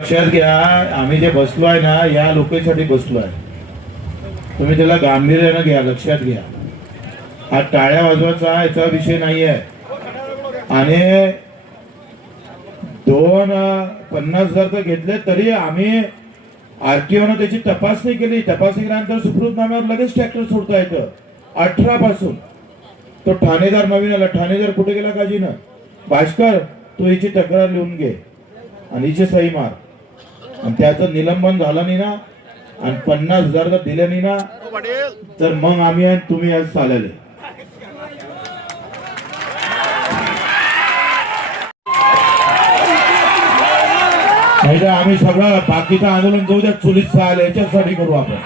लक्षात घ्या, आम्ही जे बसलो आहे ना, या लोकांसाठी बसलो आहे. तुम्ही त्याला गांभीर्यानं घ्या, लक्षात घ्या. हा टाळ्या वाजवायचा याचा विषय नाही आहे. आणि 50,000 तर घेतले तरी आम्ही आरटीओनं त्याची तपासणी केली. तपासणी केल्यानंतर सुकृतनाम्यावर लगेच ट्रॅक्टर सोडता येतं. 18 पासून तो ठाणेदार नवीन आला. ठाणेदार कुठे गेला काजीनं? भास्कर, तू हिची तक्रार लिहून घे आणि हिची सही मार. आणि त्याचं निलंबन झालं नाही ना, आणि 50,000 जर दिले नाही ना, तर मग आम्ही आणि तुम्ही आज चालले. नाही तर आम्ही सगळं बाकीचं आंदोलन करू द्या, चुलीत चाल याच्यासाठी करू आपण.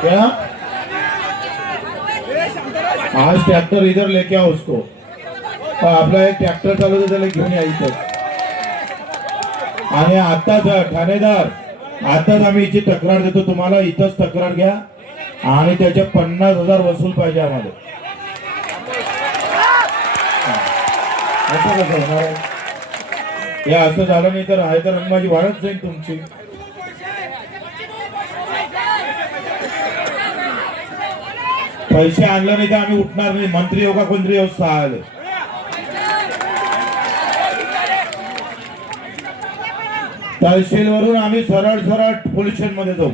क्या आज ट्रॅक्टर इधर लेके आओ उसको. आपला एक ट्रॅक्टर चालवतो त्याला घेऊन यायचं. आणि आताच ठाणेदार, आताच आम्ही हिची तक्रार देतो तुम्हाला. इथंच तक्रार घ्या आणि त्याचे 50,000 वसूल पाहिजे आम्हाला. असं कसं होणार आहे? हे असं झालं नाही तर आहे तर रंगबाजी वाढत जाईल तुमची. पैसे आणले नाही तर आम्ही उठणार नाही. मंत्री हो का कोणतरी हो, सहायला तहसील वरून आम्ही सरळ सरळ पोलीस स्टेशन मध्ये जाऊ.